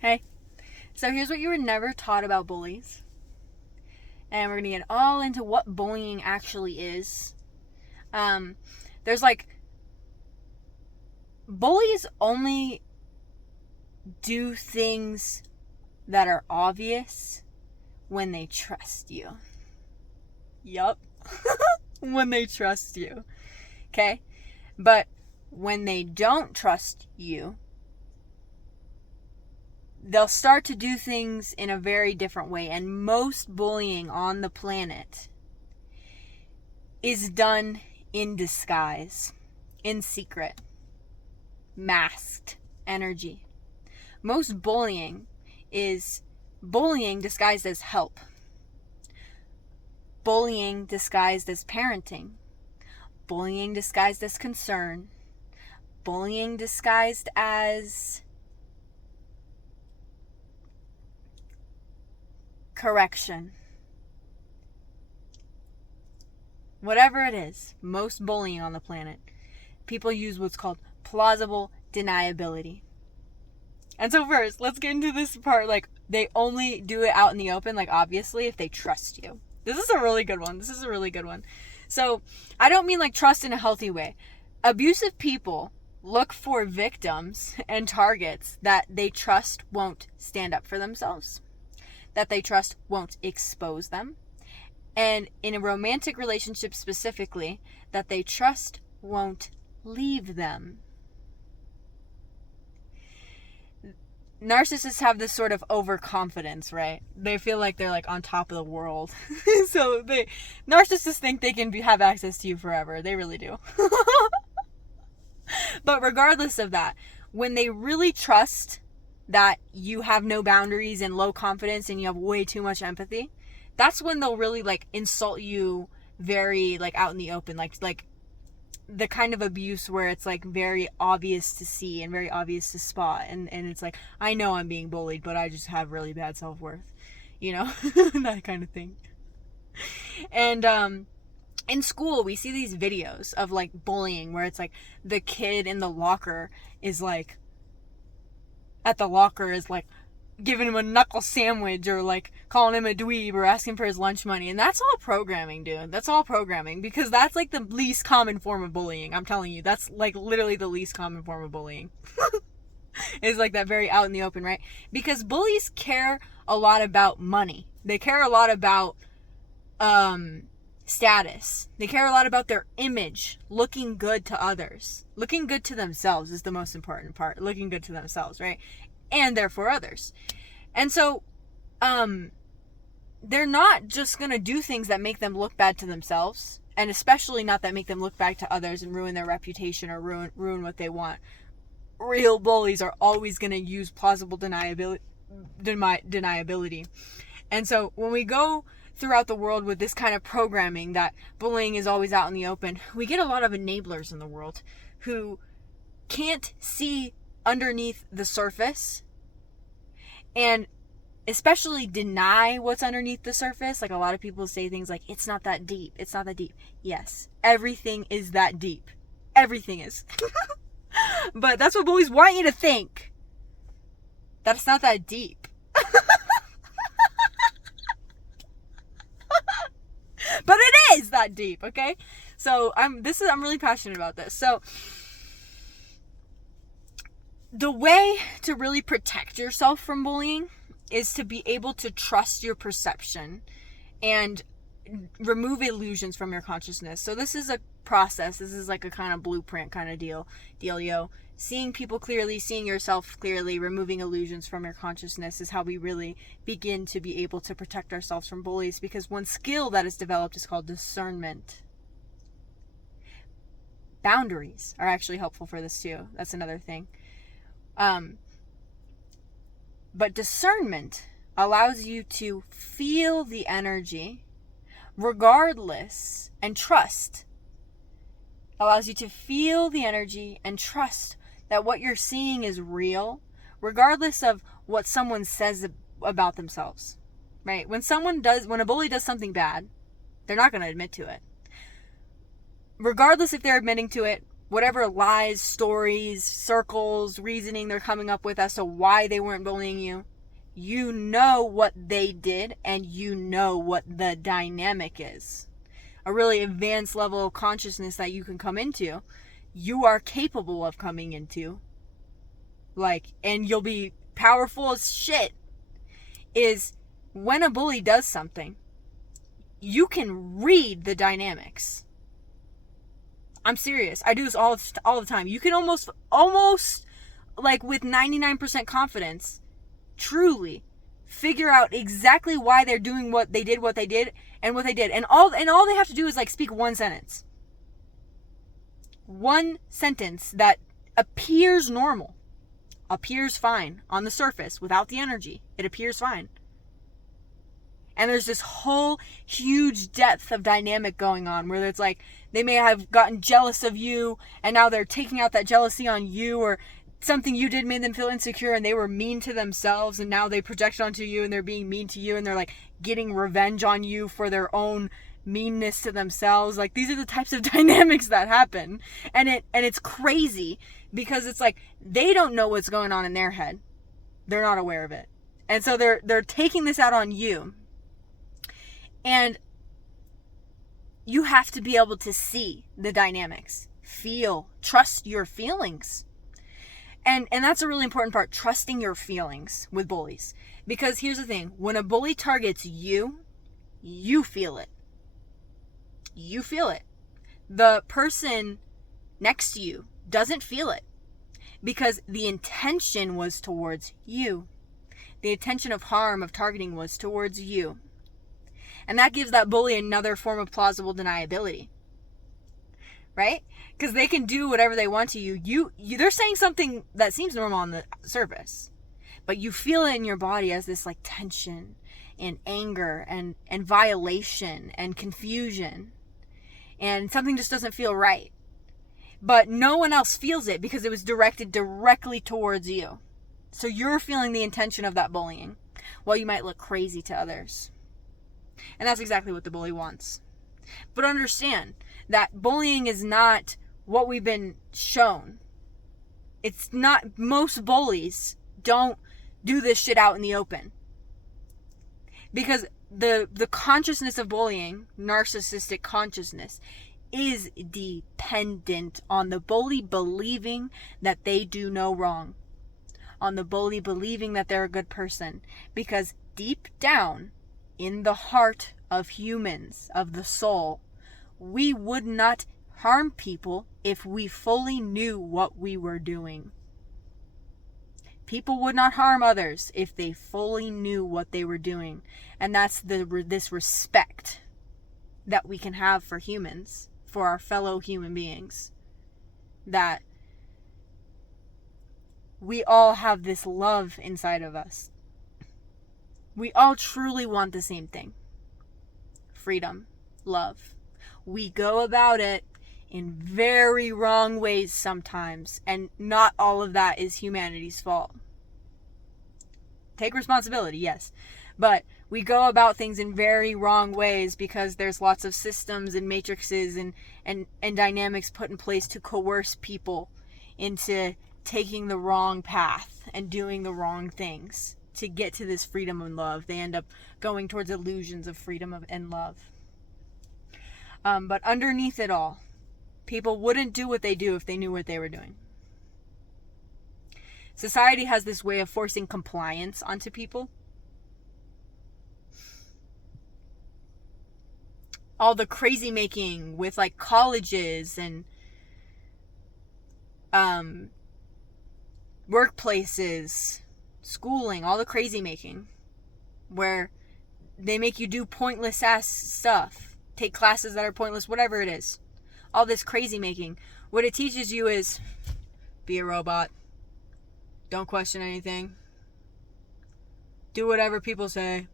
Hey, so here's what you were never taught about bullies. And we're going to get all into what bullying actually is. Um, there's like, bullies only do things that are obvious when they trust you. Yup. When they trust you. Okay? But when they don't trust you, they'll start to do things in a very different way. And most bullying on the planet is done in disguise, in secret, masked energy. Most bullying is bullying disguised as help, bullying disguised as parenting, bullying disguised as concern, bullying disguised as correction. Whatever it is, most bullying on the planet, people use what's called plausible deniability. And so first, let's get into this part, like, they only do it out in the open, like, obviously, if they trust you. This is a really good one. So, I don't mean, like, trust in a healthy way. Abusive people look for victims and targets that they trust won't stand up for themselves, that they trust won't expose them, and in a romantic relationship specifically, that they trust won't leave them. Narcissists have this sort of overconfidence, right? They feel like they're like on top of the world. So narcissists think they can have access to you forever. They really do. But regardless of that, when they really trust that you have no boundaries and low confidence and you have way too much empathy, that's when they'll really like insult you very like out in the open, like the kind of abuse where it's like very obvious to see and very obvious to spot, and it's like, I know I'm being bullied, but I just have really bad self-worth, you know. That kind of thing. And in school we see these videos of like bullying where it's like the kid in the locker is like at the locker is like giving him a knuckle sandwich or like calling him a dweeb or asking for his lunch money. And that's all programming, dude. That's all programming, because that's like the least common form of bullying. I'm telling you, that's like literally the least common form of bullying. Is like that very out in the open, right? Because bullies care a lot about money. They care a lot about status. They care a lot about their image, looking good to others. Looking good to themselves is the most important part. Looking good to themselves, right? And therefore others. And so they're not just going to do things that make them look bad to themselves, and especially not that make them look bad to others and ruin their reputation or ruin what they want. Real bullies are always going to use plausible deniability. And so when we go throughout the world with this kind of programming that bullying is always out in the open, we get a lot of enablers in the world who can't see underneath the surface, and especially deny what's underneath the surface. Like a lot of people say things like, it's not that deep. Yes, everything is that deep. Everything is. But that's what bullies want you to think, that it's not that deep. But it is that deep, okay? So I'm really passionate about this. So the way to really protect yourself from bullying is to be able to trust your perception and remove illusions from your consciousness. So this is a process. This is like a kind of blueprint kind of dealio. Seeing people clearly, seeing yourself clearly, removing illusions from your consciousness is how we really begin to be able to protect ourselves from bullies, because one skill that is developed is called discernment. Boundaries are actually helpful for this too. That's another thing. But discernment allows you to feel the energy regardless, and trust allows you to feel the energy and trust that what you're seeing is real, regardless of what someone says about themselves, right? When a bully does something bad, they're not going to admit to it. Regardless if they're admitting to it whatever lies, stories, circles, reasoning they're coming up with as to why they weren't bullying you, you know what they did and you know what the dynamic is. A really advanced level of consciousness that you can come into, you are capable of coming into, and you'll be powerful as shit, is when a bully does something, you can read the dynamics. I'm serious. I do this all the time. You can almost with 99% confidence, truly figure out exactly why they're doing what they did, and what they did. And all they have to do is speak one sentence. One sentence that appears normal, appears fine on the surface without the energy. It appears fine. And there's this whole huge depth of dynamic going on where it's they may have gotten jealous of you and now they're taking out that jealousy on you, or something you did made them feel insecure and they were mean to themselves and now they project onto you and they're being mean to you and they're getting revenge on you for their own meanness to themselves. These are the types of dynamics that happen. And it's crazy because it's they don't know what's going on in their head. They're not aware of it. And so they're taking this out on you. And you have to be able to see the dynamics, feel, trust your feelings. And that's a really important part, trusting your feelings with bullies. Because here's the thing, when a bully targets you, you feel it. You feel it. The person next to you doesn't feel it because the intention was towards you. The intention of harm, of targeting, was towards you. And that gives that bully another form of plausible deniability. Right? Because they can do whatever they want to you. They're saying something that seems normal on the surface, but you feel it in your body as this tension and anger and violation and confusion. And something just doesn't feel right. But no one else feels it because it was directed directly towards you. So you're feeling the intention of that bullying while you might look crazy to others. And that's exactly what the bully wants. But understand that bullying is not what we've been shown. It's not, most bullies don't do this shit out in the open. Because the consciousness of bullying, narcissistic consciousness, is dependent on the bully believing that they do no wrong. On the bully believing that they're a good person. Because deep down, in the heart of humans, of the soul, we would not harm people if we fully knew what we were doing. People would not harm others if they fully knew what they were doing. And that's this respect that we can have for humans, for our fellow human beings. That we all have this love inside of us. We all truly want the same thing. Freedom, love. We go about it in very wrong ways sometimes, and not all of that is humanity's fault. Take responsibility, yes, but we go about things in very wrong ways because there's lots of systems and matrices and dynamics put in place to coerce people into taking the wrong path and doing the wrong things to get to this freedom and love. They end up going towards illusions of freedom and love. But underneath it all, people wouldn't do what they do if they knew what they were doing. Society has this way of forcing compliance onto people. All the crazy making with colleges and workplaces, schooling, all the crazy making where they make you do pointless ass stuff, take classes that are pointless, whatever it is. All this crazy making. What it teaches you is be a robot. Don't question anything. Do whatever people say.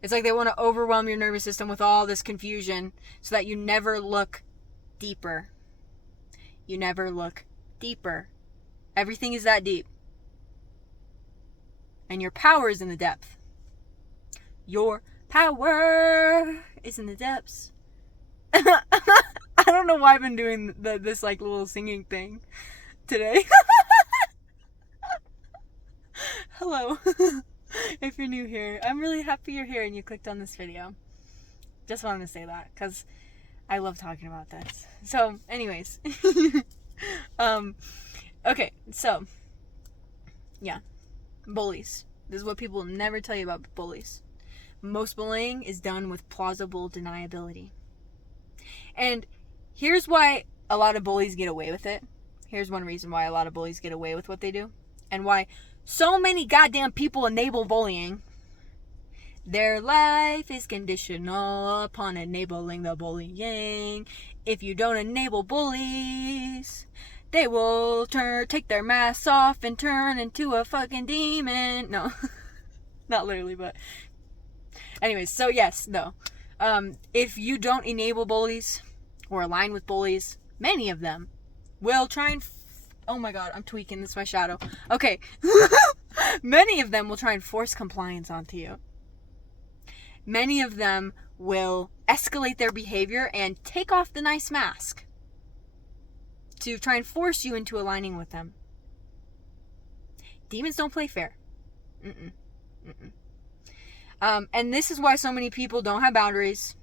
It's like they want to overwhelm your nervous system with all this confusion so that you never look deeper. You never look deeper. Everything is that deep. And your power is in the depth. Your power is in the depths. I don't don't know why I've been doing this like little singing thing today. Hello. If you're new here, I'm really happy you're here and you clicked on this video. Just wanted to say that because I love talking about this. So, anyways. Okay, so, yeah. Bullies. This is what people never tell you about bullies. Most bullying is done with plausible deniability. And here's why a lot of bullies get away with it. Here's one reason why a lot of bullies get away with what they do. And why so many goddamn people enable bullying. Their life is conditional upon enabling the bullying. If you don't enable bullies, they will take their masks off and turn into a fucking demon. No, not literally, but anyways, so yes, no. If you don't enable bullies or align with bullies, many of them will try and oh my god, I'm tweaking, this is my shadow. Okay. Many of them will try and force compliance onto you. Many of them will escalate their behavior and take off the nice mask to try and force you into aligning with them. Demons don't play fair. And this is why so many people don't have boundaries,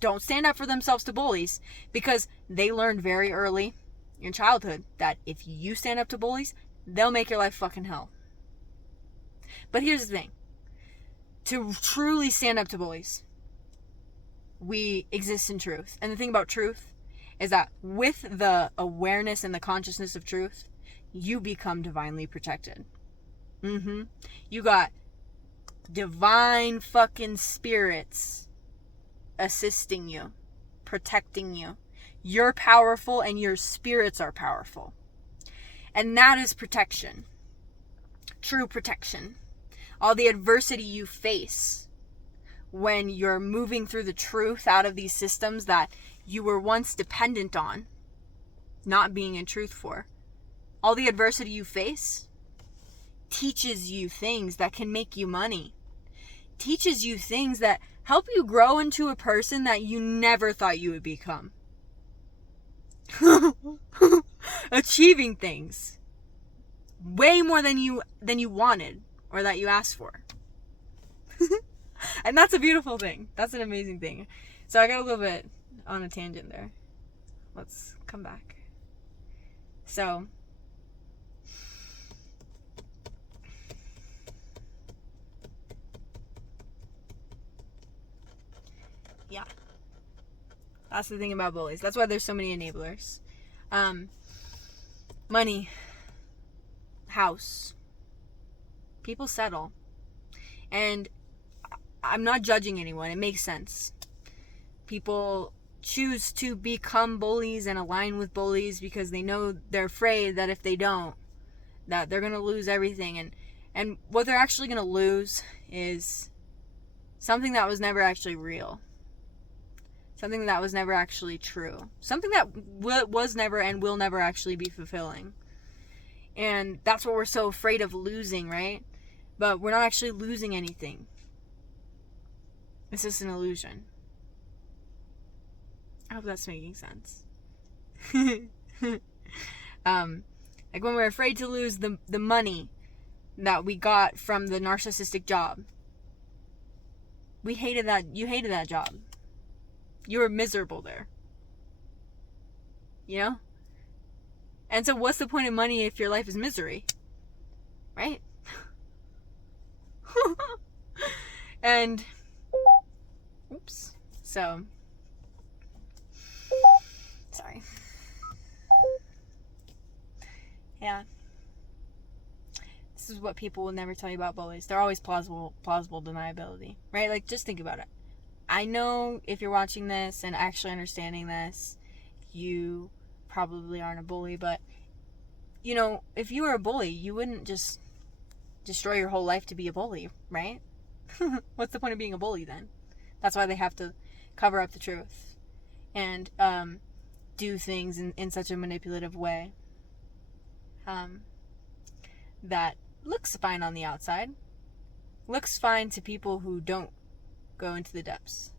don't stand up for themselves to bullies, because they learned very early in childhood that if you stand up to bullies, they'll make your life fucking hell. But here's the thing. To truly stand up to bullies, we exist in truth. And the thing about truth is that with the awareness and the consciousness of truth, you become divinely protected. You got divine fucking spirits assisting you, protecting you. You're powerful and your spirits are powerful. And that is protection. True protection. All the adversity you face when you're moving through the truth out of these systems that you were once dependent on, not being in truth for. All the adversity you face teaches you things that can make you money. Teaches you things that help you grow into a person that you never thought you would become. Achieving things way more than you wanted or that you asked for. And that's a beautiful thing. That's an amazing thing. So I got a little bit on a tangent there. Let's come back. So yeah. That's the thing about bullies. That's why there's so many enablers. Money. House. People settle. And I'm not judging anyone. It makes sense. People choose to become bullies and align with bullies because they know they're afraid that if they don't, that they're going to lose everything. And what they're actually going to lose is something that was never actually real. Something that was never actually true. Something that was never and will never actually be fulfilling. And that's what we're so afraid of losing, right? But we're not actually losing anything. It's just an illusion. I hope that's making sense. Like when we're afraid to lose the money that we got from the narcissistic job. We hated that. You hated that job. You were miserable there. You know? And so what's the point of money if your life is misery? Right? And oops. So sorry. Yeah. This is what people will never tell you about bullies. They're always plausible deniability. Right? Like, just think about it. I know if you're watching this and actually understanding this, you probably aren't a bully, but you know, if you were a bully, you wouldn't just destroy your whole life to be a bully, right? What's the point of being a bully then? That's why they have to cover up the truth and do things in such a manipulative way that looks fine on the outside, looks fine to people who don't go into the depths.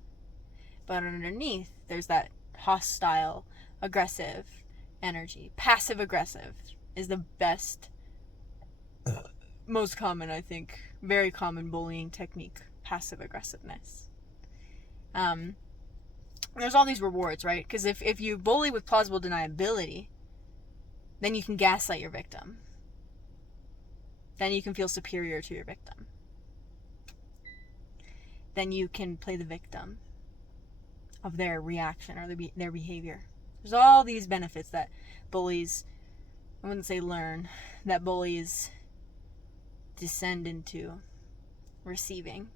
But underneath, there's that hostile, aggressive energy. Passive aggressive is the best, most common, I think, very common bullying technique. Passive aggressiveness. There's all these rewards, right? Because if you bully with plausible deniability, then you can gaslight your victim. Then you can feel superior to your victim. Then you can play the victim of their reaction or their behavior. There's all these benefits that bullies, I wouldn't say learn, that bullies descend into receiving.